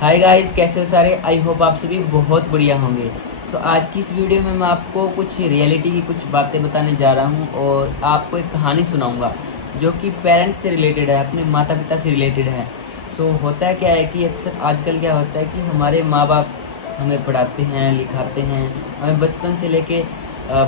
Hi guys, कैसे हो सारे। आई होप आप सभी बहुत बढ़िया होंगे। आज की इस वीडियो में मैं आपको कुछ रियलिटी की कुछ बातें बताने जा रहा हूँ और आपको एक कहानी सुनाऊंगा जो कि पेरेंट्स से रिलेटेड है, अपने माता पिता से रिलेटेड है। होता क्या है कि अक्सर आजकल क्या होता है कि हमारे माँ बाप हमें पढ़ाते हैं, लिखाते हैं, हमें बचपन से लेके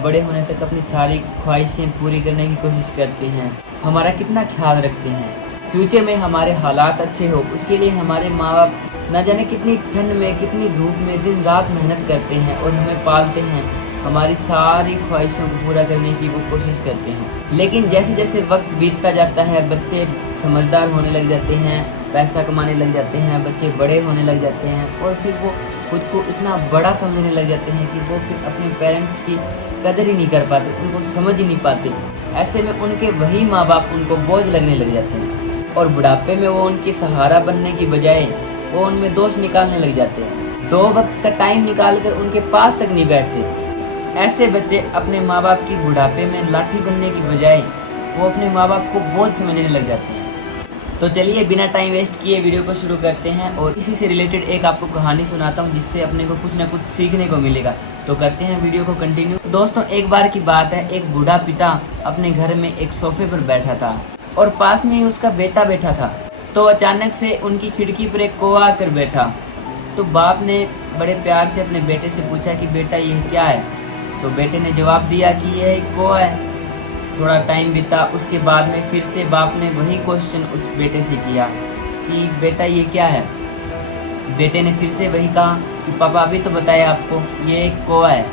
बड़े होने तक अपनी सारी ख्वाहिशें पूरी करने की कोशिश करते हैं, हमारा कितना ख्याल रखते हैं। फ्यूचर में हमारे हालात अच्छे हो उसके लिए हमारे माँ बाप न जाने कितनी ठंड में, कितनी धूप में दिन रात मेहनत करते हैं और हमें पालते हैं, हमारी सारी ख्वाहिशों को पूरा करने की वो कोशिश करते हैं। लेकिन जैसे जैसे वक्त बीतता जाता है, बच्चे समझदार होने लग जाते हैं, पैसा कमाने लग जाते हैं, बच्चे बड़े होने लग जाते हैं और फिर वो खुद को इतना बड़ा समझने लग जाते हैं कि वो फिर अपने पेरेंट्स की कदर ही नहीं कर पाते, उनको समझ ही नहीं पाते। ऐसे में उनके वही माँ बाप उनको बोझ लगने लग जाते हैं और बुढ़ापे में वो उनकी सहारा बनने की बजाय वो उनमें दोष निकालने लग जाते हैं। 2 वक्त का टाइम निकालकर उनके पास तक नहीं बैठते। ऐसे बच्चे अपने माँ बाप की बुढ़ापे में लाठी बनने की बजाय वो अपने माँ बाप को बोझ समझने लग जाते हैं। तो चलिए बिना टाइम वेस्ट किए वीडियो को शुरू करते हैं और इसी से रिलेटेड एक आपको कहानी सुनाता हूँ जिससे अपने को कुछ ना कुछ सीखने को मिलेगा। तो करते हैं वीडियो को कंटिन्यू। दोस्तों, एक बार की बात है, एक बूढ़ा पिता अपने घर में एक सोफे पर बैठा था और पास में ही उसका बेटा बैठा था। तो अचानक से उनकी खिड़की पर एक कौवा आकर बैठा। तो बाप ने बड़े प्यार से अपने बेटे से पूछा कि बेटा ये क्या है। तो बेटे ने जवाब दिया कि यह एक कौवा है। थोड़ा टाइम बीता, उसके बाद में फिर से बाप ने वही क्वेश्चन उस बेटे से किया कि बेटा ये क्या है। बेटे ने फिर से वही कहा कि पापा अभी तो बताया आपको, ये एक कौवा है।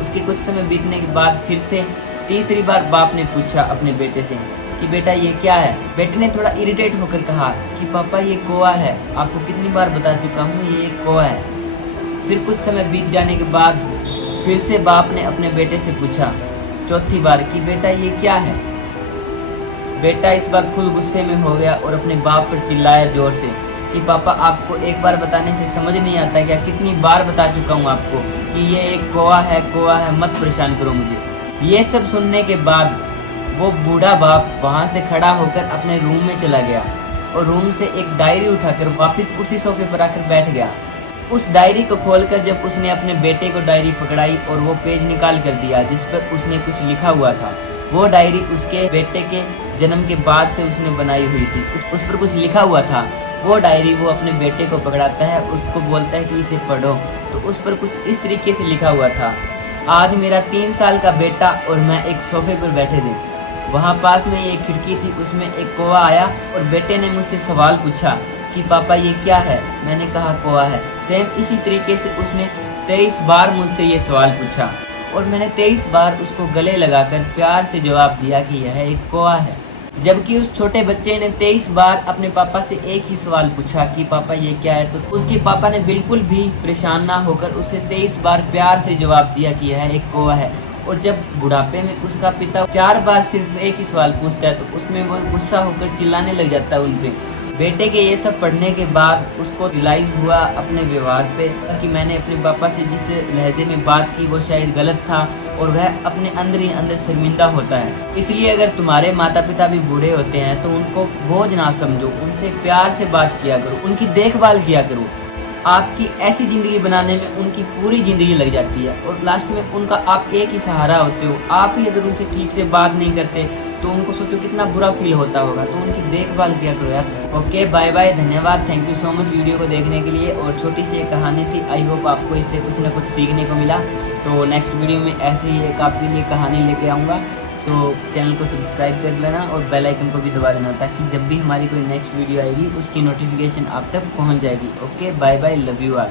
उसके कुछ समय बीतने के बाद फिर से तीसरी बार बाप ने पूछा अपने बेटे से कि बेटा ये क्या है। बेटे ने थोड़ा इरिटेट होकर कहा कि पापा ये कौवा है, आपको कितनी बार बता चुका हूँ ये एक कौवा है। फिर कुछ समय बीत जाने के बाद फिर से बाप ने अपने बेटे से पूछा चौथी बार कि बेटा ये क्या है। बेटा इस बार फुल गुस्से में हो गया और अपने बाप पर चिल्लाया जोर से कि पापा आपको एक बार बताने से समझ नहीं आता क्या, कितनी बार बता चुका हूँ आपको कि ये एक कौवा है, मत परेशान करो मुझे। ये सब सुनने के बाद वो बूढ़ा बाप वहाँ से खड़ा होकर अपने रूम में चला गया और रूम से एक डायरी उठाकर वापस उसी सोफे पर आकर बैठ गया। उस डायरी को खोलकर जब उसने अपने बेटे को डायरी पकड़ाई और वो पेज निकाल कर दिया जिस पर उसने कुछ लिखा हुआ था। वो डायरी उसके बेटे के जन्म के बाद से उसने बनाई हुई थी। उस पर कुछ लिखा हुआ था। वो डायरी वो अपने बेटे को पकड़ाता है, उसको बोलता है कि इसे पढ़ो। तो उस पर कुछ इस तरीके से लिखा हुआ था, आज मेरा 3 साल का बेटा और मैं एक सोफे पर बैठे थे। वहाँ पास में एक खिड़की थी, उसमें एक कौवा आया और बेटे ने मुझसे सवाल पूछा कि पापा ये क्या है। मैंने कहा कौवा है। सेम इसी तरीके से उसने 23 बार मुझसे ये सवाल पूछा और मैंने 23 बार उसको गले लगाकर प्यार से जवाब दिया कि यह एक कौवा है। जबकि उस छोटे बच्चे ने 23 बार अपने पापा से एक ही सवाल पूछा कि पापा ये क्या है। तो उसके पापा ने बिल्कुल भी परेशान ना होकर उसे 23 बार प्यार से जवाब दिया कि यह एक कौवा है। और जब बुढ़ापे में उसका पिता 4 बार सिर्फ एक ही सवाल पूछता है तो उसमें वो गुस्सा होकर चिल्लाने लग जाता है उनपे। बेटे के ये सब पढ़ने के बाद उसको रियलाइज हुआ अपने व्यवहार पे कि मैंने अपने पापा से जिस लहजे में बात की वो शायद गलत था और वह अपने अंदर ही अंदर शर्मिंदा होता है। इसलिए अगर तुम्हारे माता पिता भी बूढ़े होते हैं तो उनको बोझ ना समझो, उनसे प्यार से बात किया करो, उनकी देखभाल किया करो। आपकी ऐसी ज़िंदगी बनाने में उनकी पूरी ज़िंदगी लग जाती है और लास्ट में उनका आप एक ही सहारा होते हो। आप ही अगर उनसे ठीक से बात नहीं करते तो उनको सोचो कितना बुरा फील होता होगा। तो उनकी देखभाल किया करो यार। ओके, बाय बाय, धन्यवाद, thank you so much video को देखने के लिए। और छोटी सी एक कहानी थी, आई होप आपको इससे कुछ ना कुछ सीखने को मिला। तो नेक्स्ट वीडियो में ऐसे ही एक आपके लिए कहानी लेके आऊँगा। चैनल को सब्सक्राइब कर लेना और बेल आइकन को भी दबा देना ताकि जब भी हमारी कोई नेक्स्ट वीडियो आएगी उसकी नोटिफिकेशन आप तक पहुंच जाएगी। Okay, bye bye, love you all.